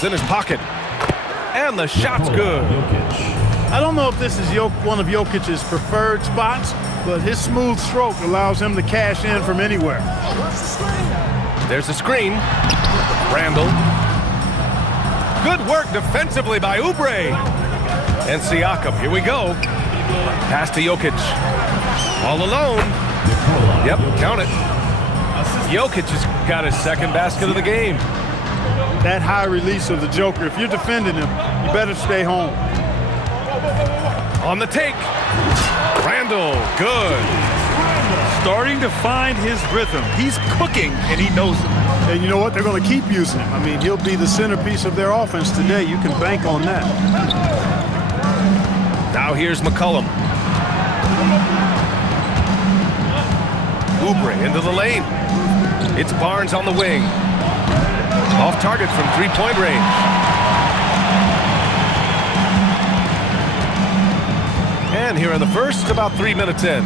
in his pocket. And the shot's good. I don't know if this is one of Jokic's preferred spots, but his smooth stroke allows him to cash in from anywhere. There's a screen. Randall. Good work defensively by Oubre. And Siakam, here we go. Pass to Jokic. All alone. Yep, count it. Jokic has got his second basket of the game. That high release of the Joker, if you're defending him, you better stay home. On the take. Randall, good. Starting to find his rhythm. He's cooking, and he knows it. And you know what? They're going to keep using him. I mean, he'll be the centerpiece of their offense today. You can bank on that. Now here's McCollum. Oubre into the lane. It's Barnes on the wing. Off target from three-point range. And here in the first, about 3 minutes in.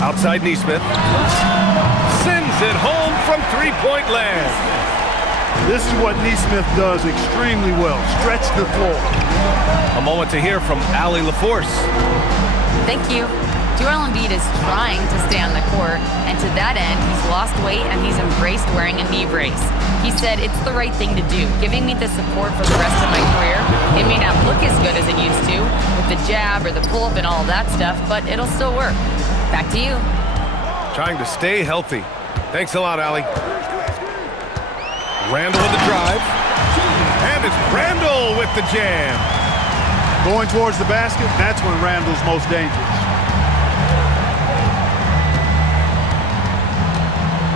Outside Nesmith. Sends it home from three-point land. This is what Nesmith does extremely well. Stretch the floor. A moment to hear from Allie LaForce. Thank you. Joel Embiid is trying to stay on the court, and to that end, he's lost weight and he's embraced wearing a knee brace. He said it's the right thing to do, giving me the support for the rest of my career. It may not look as good as it used to, with the jab or the pull-up and all that stuff, but it'll still work. Back to you. Trying to stay healthy. Thanks a lot, Allie. Randall with the drive. And it's Randall with the jam. Going towards the basket, that's when Randall's most dangerous.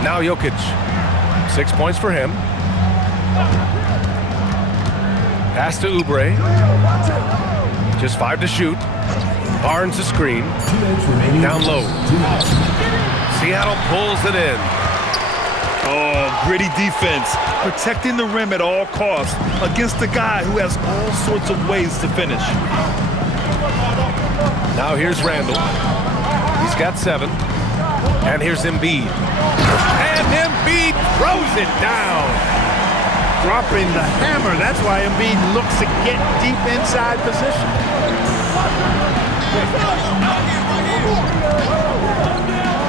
Now Jokic. 6 points for him. Pass to Oubre. Just 5 to shoot. Barnes the screen. Down low. Seattle pulls it in. Oh, gritty defense. Protecting the rim at all costs against a guy who has all sorts of ways to finish. Now here's Randall. He's got 7. And here's Embiid. And Embiid throws it down. Dropping the hammer. That's why Embiid looks to get deep inside position.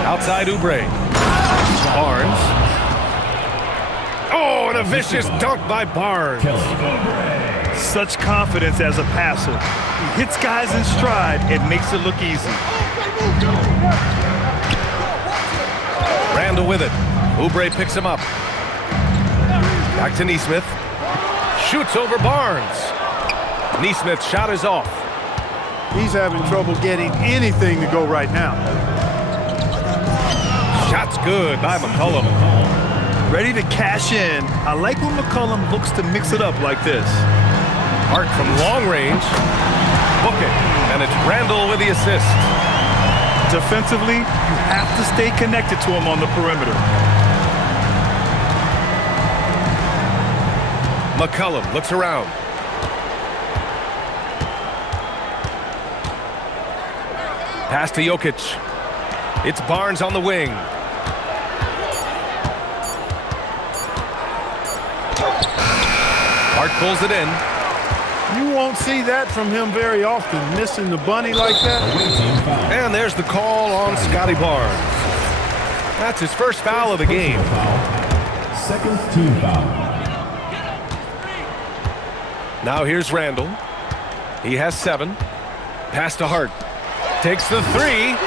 Outside Oubre. Barnes. Oh, and a vicious dunk by Barnes. Such confidence as a passer. He hits guys in stride and makes it look easy. Randall with it. Oubre picks him up. Back to Nesmith. Shoots over Barnes. Nesmith's shot is off. He's having trouble getting anything to go right now. Shot's good by McCollum. Ready to cash in. I like when McCollum looks to mix it up like this. Hart from long range. Book it. And it's Randall with the assist. Defensively, you have to stay connected to him on the perimeter. McCollum looks around. Pass to Jokic. It's Barnes on the wing. Hart pulls it in. You won't see that from him very often, missing the bunny like that. And there's the call on Scotty Barnes. That's his first foul of the game. Second team foul. Now here's Randall. He has 7. Pass to Hart. Takes the 3.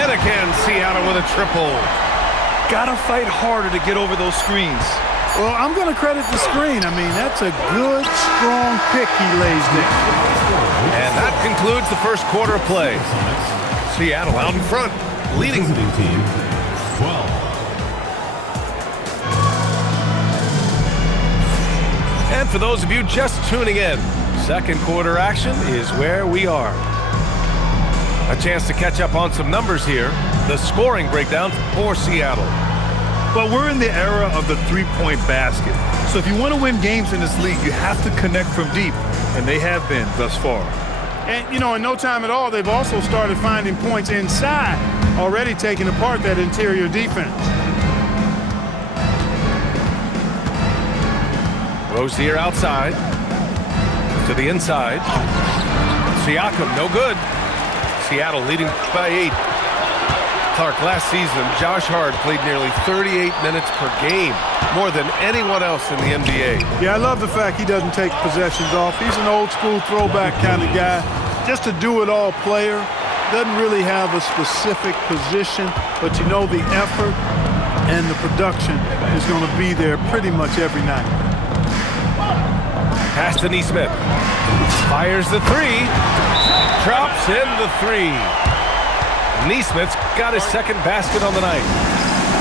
And again, Seattle with a triple. Gotta fight harder to get over those screens. Well, I'm going to credit the screen. I mean, that's a good, strong pick he lays there. And that concludes the first quarter of play. Seattle out in front, leading. Team 12. And for those of you just tuning in, second quarter action is where we are. A chance to catch up on some numbers here. The scoring breakdown for Seattle. But we're in the era of the three-point basket. So if you want to win games in this league, you have to connect from deep, and they have been thus far. And, you know, in no time at all, they've also started finding points inside, already taking apart that interior defense. Rozier outside. To the inside. Siakam, no good. Seattle leading by 8. Clark, last season, Josh Hart played nearly 38 minutes per game, more than anyone else in the NBA. Yeah, I love the fact he doesn't take possessions off. He's an old-school throwback kind of guy. Just a do-it-all player. Doesn't really have a specific position, but you know the effort and the production is going to be there pretty much every night. Pass to Nesmith. Fires the 3. Drops in the 3. Nesmith's got his second basket on the night.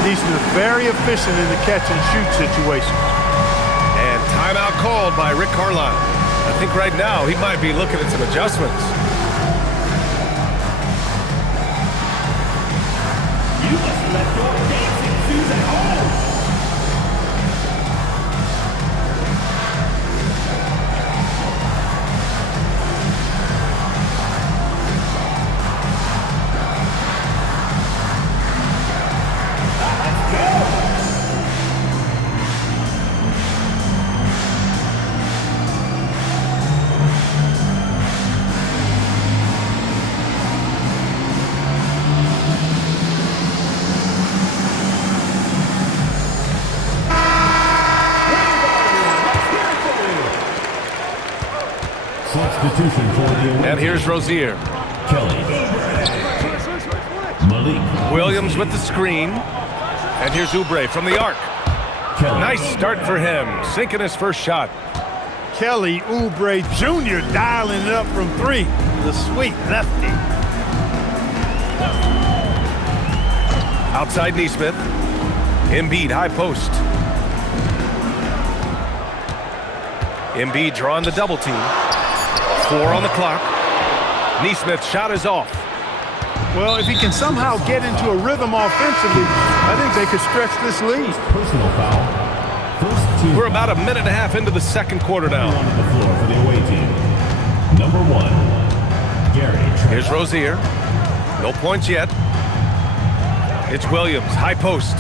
Nesmith very efficient in the catch-and-shoot situation. And timeout called by Rick Carlisle. I think right now he might be looking at some adjustments. You must let your dancing shoes at home. Substitution for the away. And here's Rozier. Kelly. Malik. Williams with the screen. And here's Oubre from the arc. Kelly. Nice start for him, sinking his first shot. Kelly Oubre Jr. dialing it up from 3. The sweet lefty. Outside Nesmith. Embiid, high post. Embiid drawing the double team. 4 on the clock. Nesmith's shot is off. Well, if he can somehow get into a rhythm offensively, I think they could stretch this lead. Personal foul. First team. We're about a minute and a half into the second quarter now. On the floor for the away team. Number 1, Gary Trent. Here's Rozier. No points yet. It's Williams, high post.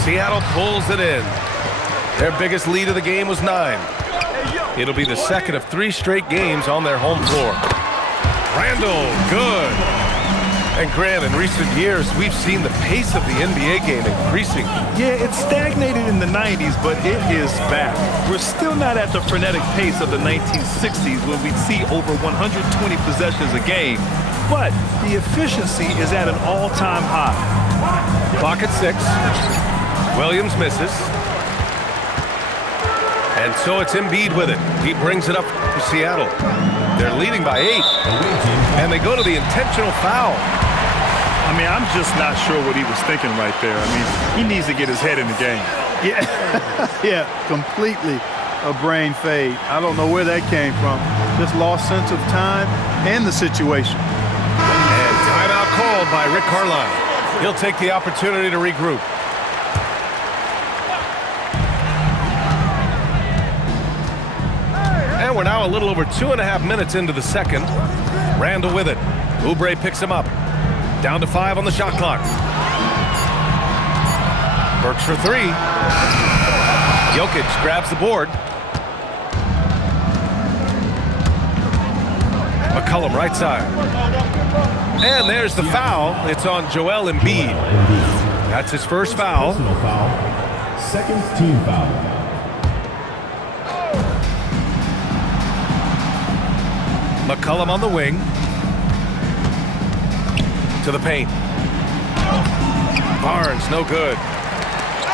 Seattle pulls it in. Their biggest lead of the game was 9. It'll be the second of 3 straight games on their home floor. Randall, good. And Grant, in recent years, we've seen the pace of the NBA game increasing. Yeah, it stagnated in the 90s, but it is back. We're still not at the frenetic pace of the 1960s when we'd see over 120 possessions a game, but the efficiency is at an all-time high. Clock at 6. Williams misses. And so it's Embiid with it. He brings it up to Seattle. They're leading by 8. And they go to the intentional foul. I mean, I'm just not sure what he was thinking right there. I mean, he needs to get his head in the game. Yeah, yeah, completely a brain fade. I don't know where that came from. Just lost sense of time and the situation. And timeout called by Rick Carlisle. He'll take the opportunity to regroup. And we're now a little over 2.5 minutes into the second. Randall with it. Oubre picks him up. Down to 5 on the shot clock. Burks for 3. Jokic grabs the board. McCollum right side. And there's the foul. It's on Joel Embiid. That's his first foul. Personal foul. Second team foul. McCollum on the wing. To the paint. Barnes, no good.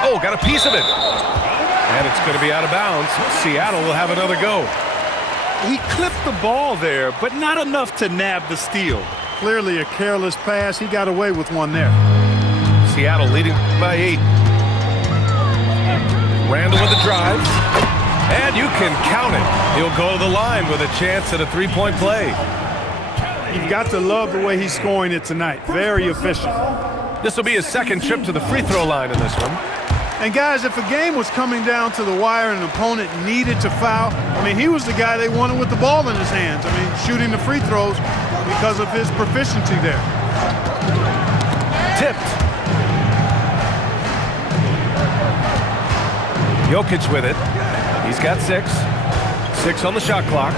Oh, got a piece of it. And it's going to be out of bounds. Seattle will have another go. He clipped the ball there, but not enough to nab the steal. Clearly a careless pass. He got away with one there. Seattle leading by 8. Randall with the drive. And you can count it. He'll go to the line with a chance at a 3-point play. You've got to love the way he's scoring it tonight. Very efficient. This will be his second trip to the free throw line in this one. And guys, if a game was coming down to the wire and an opponent needed to foul, I mean, he was the guy they wanted with the ball in his hands. I mean, shooting the free throws because of his proficiency there. Tipped. Jokic with it. He's got 6. 6 on the shot clock.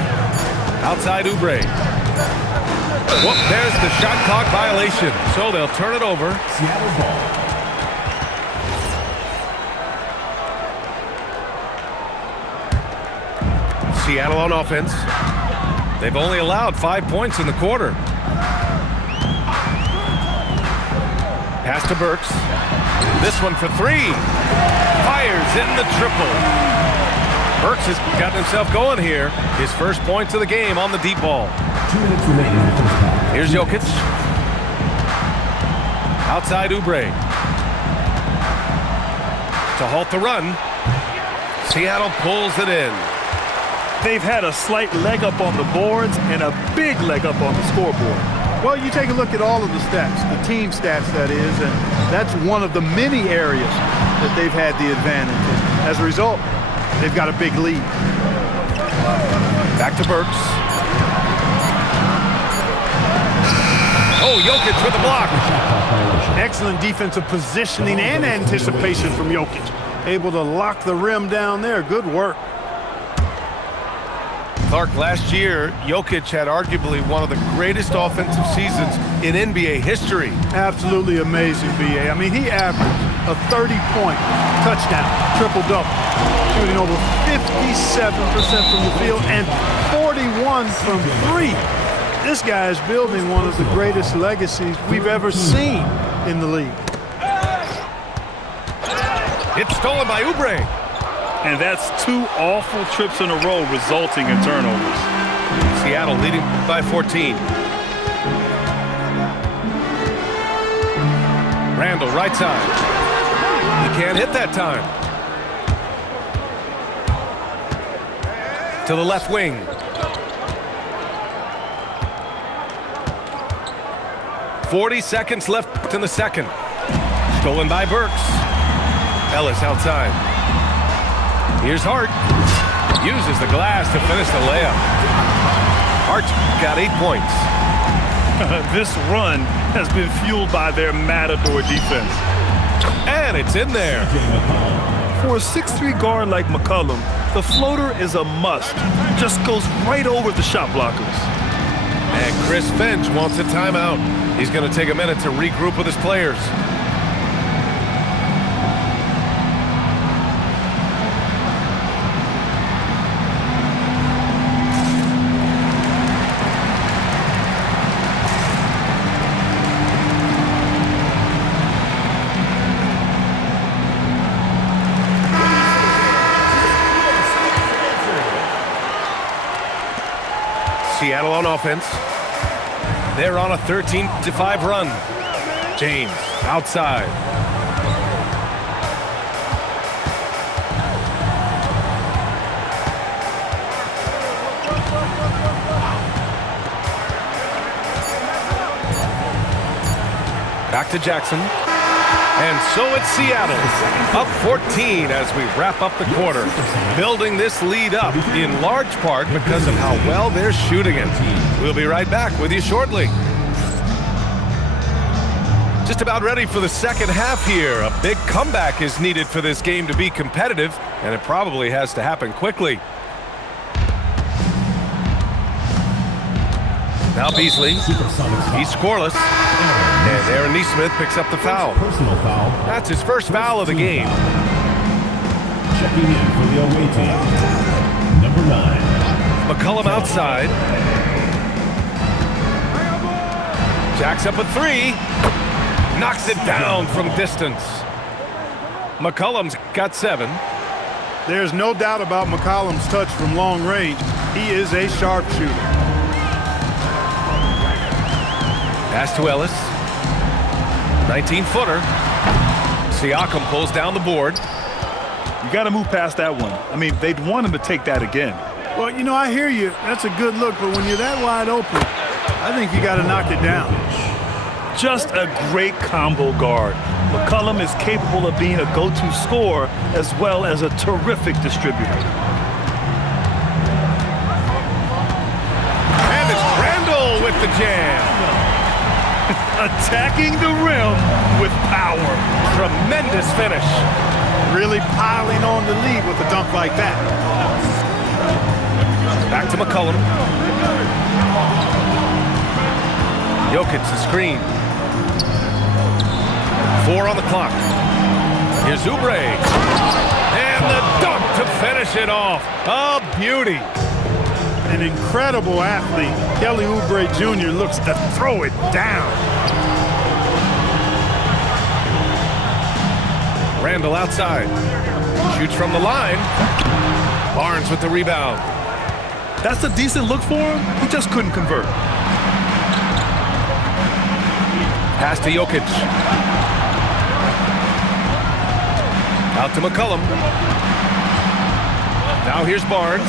Outside Oubre. Whoop, there's the shot clock violation. So they'll turn it over. Seattle ball. Seattle on offense. They've only allowed 5 points in the quarter. Pass to Burks. This one for 3. Fires in the triple. Burks has gotten himself going here. His first points of the game on the deep ball. 2 minutes remaining in the first half. Here's Jokic. Outside Oubre. To halt the run. Seattle pulls it in. They've had a slight leg up on the boards and a big leg up on the scoreboard. Well, you take a look at all of the stats, the team stats that is, and that's one of the many areas that they've had the advantage. And as a result, they've got a big lead. Back to Burks. Oh, Jokic with the block. Excellent defensive positioning and anticipation from Jokic. Able to lock the rim down there. Good work. Clark, last year, Jokic had arguably one of the greatest offensive seasons in NBA history. Absolutely amazing, B.A. I mean, he averaged a 30-point touchdown, triple-double, shooting over 57% from the field and 41 from 3. This guy is building one of the greatest legacies we've ever seen in the league. It's stolen by Oubre. And that's 2 awful trips in a row resulting in turnovers. Seattle leading by 14. Randall, right side. He can't hit that time. To the left wing. .40 seconds left in the second. Stolen by Burks. Ellis outside. Here's Hart. Uses the glass to finish the layup. Hart got 8 points. This run has been fueled by their matador defense. And it's in there. For a 6'3" guard like McCollum, the floater is a must. Just goes right over the shot blockers. And Chris Finch wants a timeout. He's going to take a minute to regroup with his players. Seattle on offense. They're on a 13-5 run. James outside. Back to Jackson. And so it's Seattle, up 14 as we wrap up the quarter, building this lead up in large part because of how well they're shooting it. We'll be right back with you shortly. Just about ready for the second half here. A big comeback is needed for this game to be competitive, and it probably has to happen quickly. Now Beasley, he's scoreless. And Aaron Nesmith picks up the foul. Personal foul. That's his first foul of the game. Checking in for the away team. Number 9. McCollum outside. Jacks up a 3. Knocks it down from distance. McCollum's got 7. There's no doubt about McCollum's touch from long range. He is a sharpshooter. Pass to Ellis. 19-footer. Siakam pulls down the board. You got to move past that one. I mean, they'd want him to take that again. Well, you know, I hear you. That's a good look, but when you're that wide open, I think you got to knock it down. Just a great combo guard. McCollum is capable of being a go-to scorer as well as a terrific distributor. And it's Randall with the jam. Attacking the rim with power. Tremendous finish. Really piling on the lead with a dunk like that. Back to McCollum. Jokic the screen. 4 on the clock. Here's Oubre. And the dunk to finish it off. A beauty. An incredible athlete. Kelly Oubre Jr. looks to throw it down. Randall outside. Shoots from the line. Barnes with the rebound. That's a decent look for him. He just couldn't convert. Pass to Jokic. Out to McCollum. Now here's Barnes.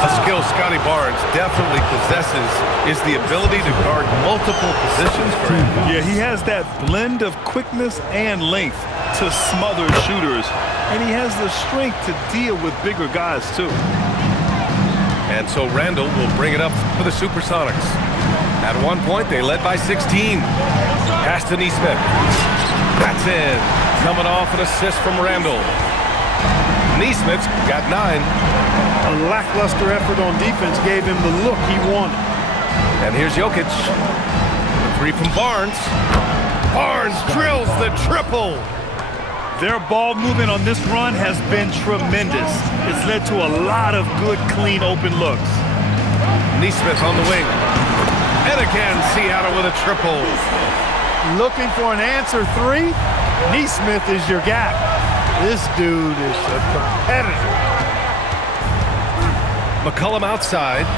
A skill Scotty Barnes definitely possesses is the ability to guard multiple positions for him. Yeah, he has that blend of quickness and length to smother shooters, and he has the strength to deal with bigger guys too. And so Randall will bring it up for the Supersonics. At one point, they led by 16. Pass to Nesmith. That's in. Coming off an assist from Randall. Nesmith's got 9. A lackluster effort on defense gave him the look he wanted. And here's Jokic. The 3 from Barnes. Barnes drills the triple. Their ball movement on this run has been tremendous. It's led to a lot of good, clean, open looks. Nesmith on the wing. And again, Seattle with a triple. Looking for an answer 3? Nesmith is your guy. This dude is a competitor. McCollum outside.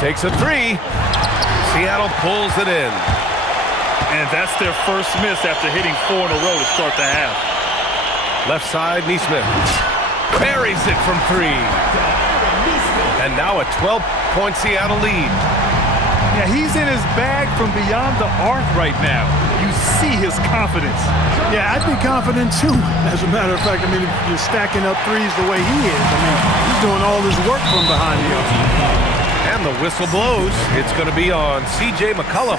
Takes a 3. Seattle pulls it in. And that's their first miss after hitting 4 in a row to start the half. Left side, Nesmith. Buries it from 3. And now a 12-point Seattle lead. Yeah, he's in his bag from beyond the arc right now. You see his confidence. Yeah, I'd be confident too. As a matter of fact, I mean, if you're stacking up threes the way he is, I mean, he's doing all this work from behind the arc. And the whistle blows. It's going to be on C.J. McCollum.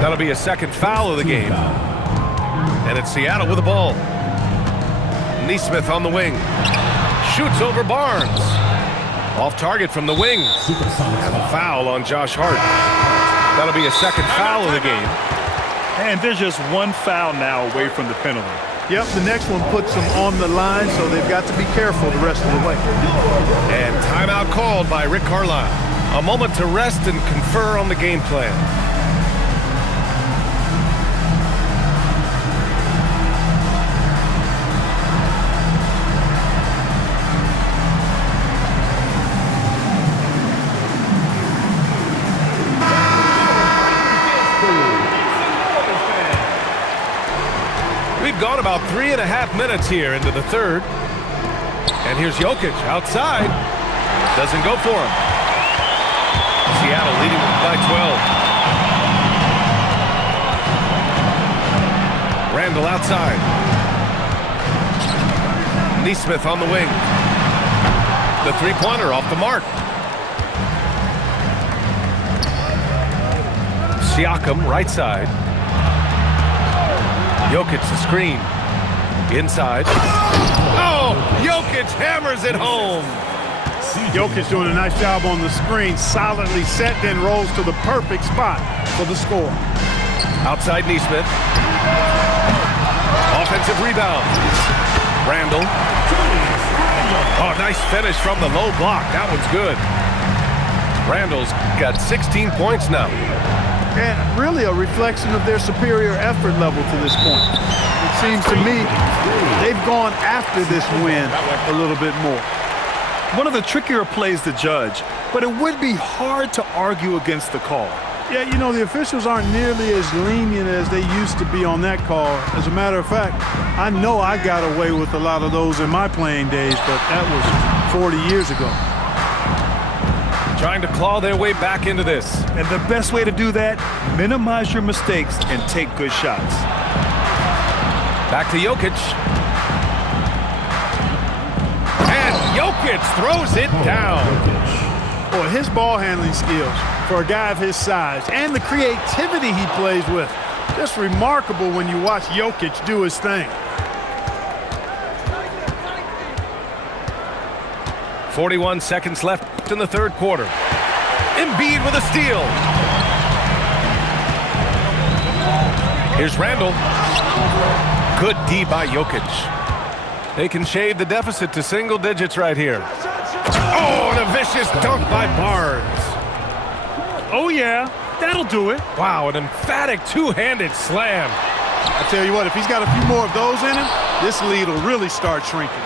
That'll be a second foul of the game. And it's Seattle with the ball. Nesmith on the wing. Shoots over Barnes. Off target from the wing. And a foul on Josh Hart. That'll be a second foul of the game. And there's just one foul now away from the penalty. Yep, the next one puts them on the line, so they've got to be careful the rest of the way. And timeout called by Rick Carlisle. A moment to rest and confer on the game plan. We've gone about 3.5 minutes here into the third. And here's Jokic outside. Doesn't go for him. Seattle leading by 12. Randall outside. Nesmith on the wing. The three-pointer off the mark. Siakam right side. Jokic the screen. Inside. Oh! Jokic hammers it home. Jokic doing a nice job on the screen. Solidly set, then rolls to the perfect spot for the score. Outside Nesmith. Offensive rebound. Randall. Oh, nice finish from the low block. That one's good. Randall's got 16 points now. And really a reflection of their superior effort level to this point. It seems to me they've gone after this win a little bit more. One of the trickier plays to judge, but it would be hard to argue against the call. Yeah, you know, the officials aren't nearly as lenient as they used to be on that call. As a matter of fact, I know I got away with a lot of those in my playing days, but that was 40 years ago. Trying to claw their way back into this. And the best way to do that, minimize your mistakes and take good shots. Back to Jokic. And Jokic throws it down. Boy, his ball handling skills for a guy of his size and the creativity he plays with, just remarkable when you watch Jokic do his thing. 41 seconds left in the third quarter. Embiid with a steal. Here's Randall. Good D by Jokic. They can shave the deficit to single digits right here. Oh, and a vicious dunk by Barnes. Oh, yeah, that'll do it. Wow, an emphatic two-handed slam. I tell you what, if he's got a few more of those in him, this lead will really start shrinking.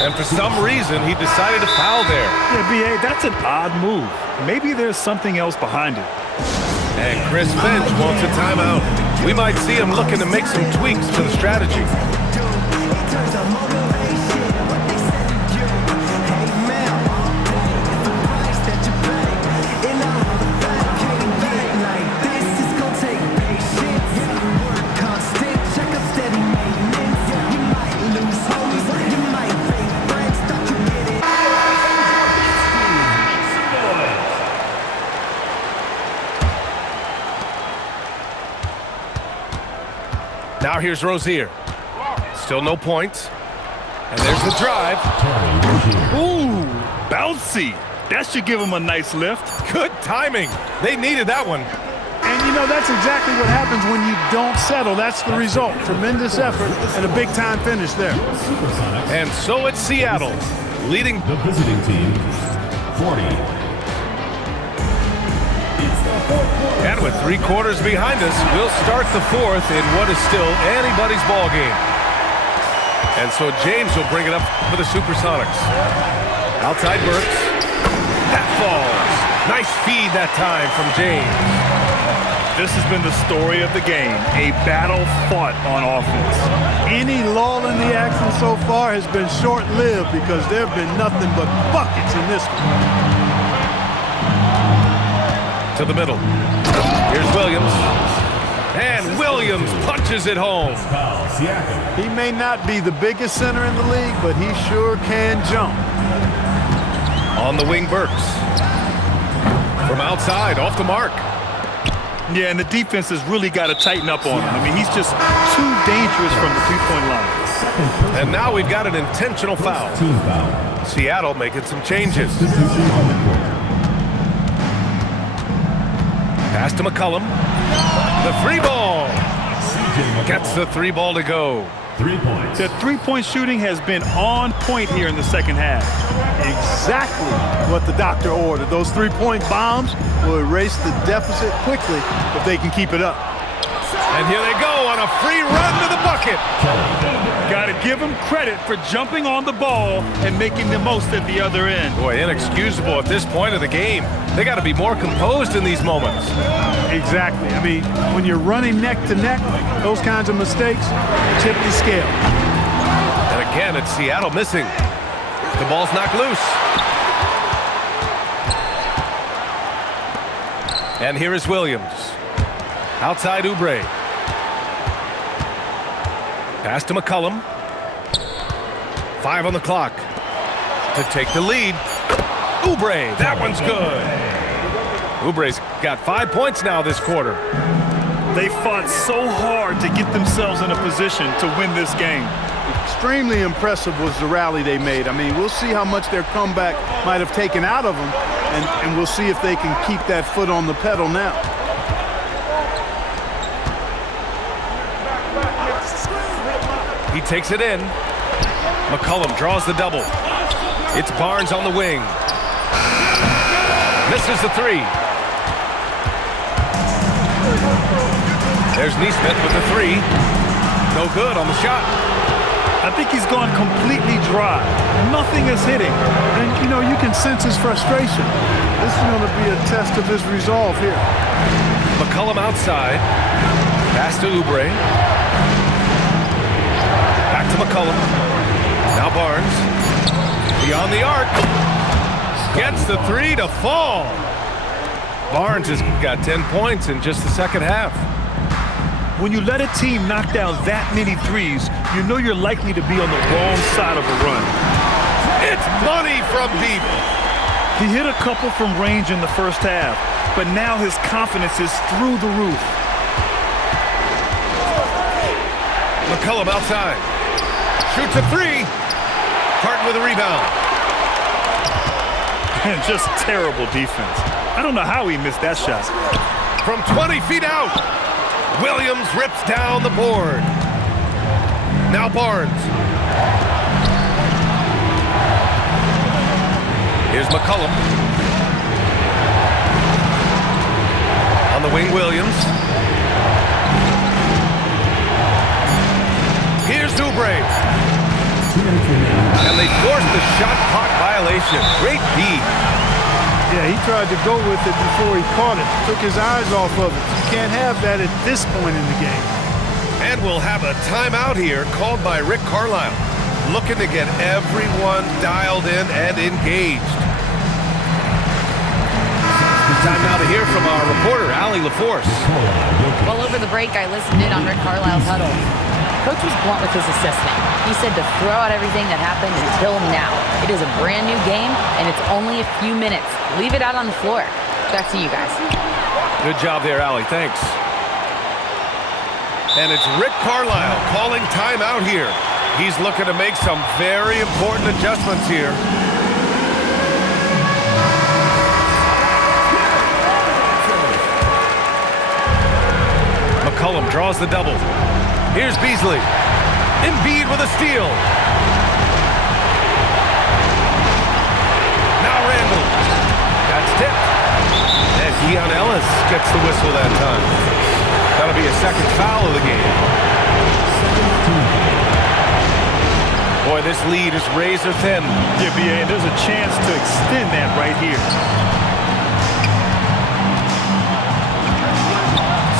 And for some reason, he decided to foul there. Yeah, B.A., that's an odd move. Maybe there's something else behind it. And Chris Finch wants a timeout. We might see him looking to make some tweaks to the strategy. Now here's Rozier. Still no points. And there's the drive. Ooh, bouncy. That should give him a nice lift. Good timing. They needed that one. And, you know, that's exactly what happens when you don't settle. That's the result. Tremendous effort and a big-time finish there. And so it's Seattle, leading The visiting team, 40. And with 3 quarters behind us, we'll start the fourth in what is still anybody's ball game. And so James will bring it up for the Supersonics. Outside Burks. That falls. Nice feed that time from James. This has been the story of the game, a battle fought on offense. Any lull in the action so far has been short-lived because there have been nothing but buckets in this one. To the middle. Here's Williams. And Williams punches it home. He may not be the biggest center in the league, but he sure can jump. On the wing, Burks. From outside, off the mark. Yeah, and the defense has really got to tighten up on him. I mean, he's just too dangerous from the three-point line. And now we've got an intentional foul. Team foul. Seattle making some changes. Substitution on the court. Pass to McCollum. The 3-ball. Gets the 3-ball to go. 3 points. The three-point shooting has been on point here in the second half. Exactly what the doctor ordered. Those 3-point bombs will erase the deficit quickly if they can keep it up. And here they go on a free run to the bucket. Got to give him credit for jumping on the ball and making the most at the other end. Boy, inexcusable at this point of the game. They got to be more composed in these moments. Exactly. I mean, when you're running neck to neck, those kinds of mistakes tip the scale. And again, it's Seattle missing. The ball's knocked loose. And here is Williams. Outside Oubre. Pass to McCollum. 5 on the clock to take the lead. Oubre, that one's good. Oubre's got 5 points now this quarter. They fought so hard to get themselves in a position to win this game. Extremely impressive was the rally they made. I mean, we'll see how much their comeback might have taken out of them, and we'll see if they can keep that foot on the pedal now. He takes it in. McCollum draws the double. It's Barnes on the wing. Misses the 3. There's Nesmith with the 3. No good on the shot. I think he's gone completely dry. Nothing is hitting. And, you know, you can sense his frustration. This is going to be a test of his resolve here. McCollum outside. Pass to Oubre. Back to McCollum. Now Barnes. Beyond the arc. Gets the 3 to fall. Barnes has got 10 points in just the second half. When you let a team knock down that many threes, you know you're likely to be on the wrong side of a run. It's money from deep. He hit a couple from range in the first half, but now his confidence is through the roof. McCollum outside. Shoots a 3. with a rebound. And just terrible defense. I don't know how he missed that shot. From 20 feet out, Williams rips down the board. Now Barnes. Here's McCollum. On the wing, Williams. Here's Oubre. And they forced the shot clock violation. Great D. Yeah, he tried to go with it before he caught it. Took his eyes off of it. You can't have that at this point in the game. And we'll have a timeout here called by Rick Carlisle. Looking to get everyone dialed in and engaged. Time now to hear from our reporter, Allie LaForce. Well, over the break, I listened in on Rick Carlisle's huddle. Coach was blunt with his assistant. He said to throw out everything that happened until now. It is a brand new game, and it's only a few minutes. Leave it out on the floor. Back to you guys. Good job there, Allie. Thanks. And it's Rick Carlisle calling timeout here. He's looking to make some very important adjustments here. McCollum draws the double. Here's Beasley. Embiid with a steal. Now Randall. That's tipped. And Keon Ellis gets the whistle that time. That'll be a second foul of the game. Boy, this lead is razor thin. Yeah, BA, and there's a chance to extend that right here.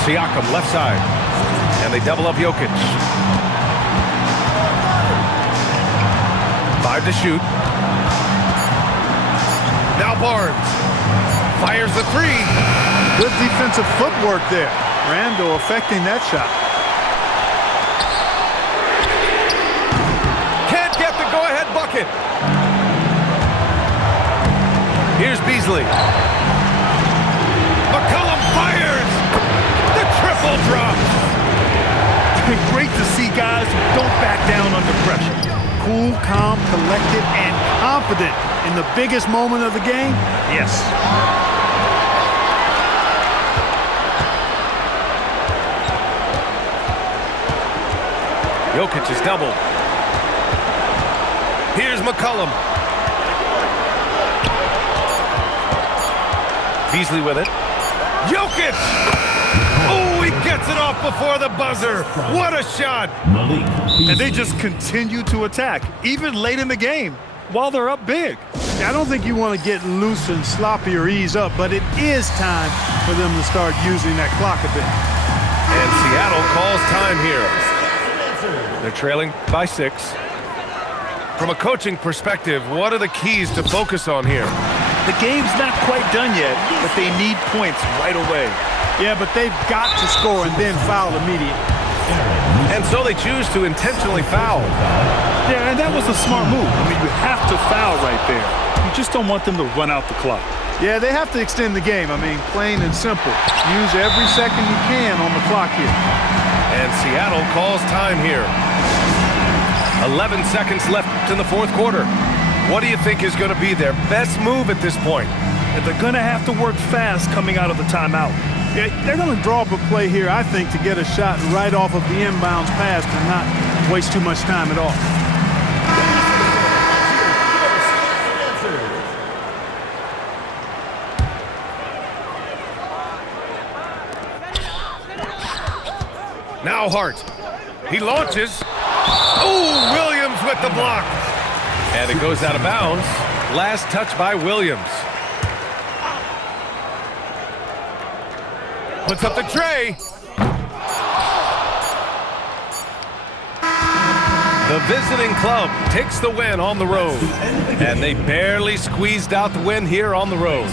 Siakam left side. And they double up Jokic. 5 to shoot. Now Barnes. Fires the three. Good defensive footwork there. Randall affecting that shot. Can't get the go-ahead bucket. Here's Beasley. McCollum fires. The triple drops. Great to see guys who don't back down under pressure. Cool, calm, collected, and confident in the biggest moment of the game. Yes. Jokic is doubled. Here's McCollum. Beasley with it. Jokic! Oh, he gets it off before the buzzer. What a shot. And they just continue to attack, even late in the game, while they're up big. I don't think you want to get loose and sloppy or ease up, but it is time for them to start using that clock a bit. And Seattle calls time here. They're trailing by 6. From a coaching perspective, what are the keys to focus on here? The game's not quite done yet, but they need points right away. Yeah, but they've got to score and then foul immediately. And so they choose to intentionally foul. Yeah, and that was a smart move. I mean, you have to foul right there. You just don't want them to run out the clock. Yeah, they have to extend the game. I mean, plain and simple. Use every second you can on the clock here. And Seattle calls time here. 11 seconds left in the fourth quarter. What do you think is going to be their best move at this point? And they're going to have to work fast coming out of the timeout. Yeah, they're going to draw up a play here, I think, to get a shot right off of the inbounds pass and not waste too much time at all. Now Hart. He launches. Oh, Williams with the block. And it goes out of bounds. Last touch by Williams. Puts up the tray. The visiting club takes the win on the road. And they barely squeezed out the win here on the road.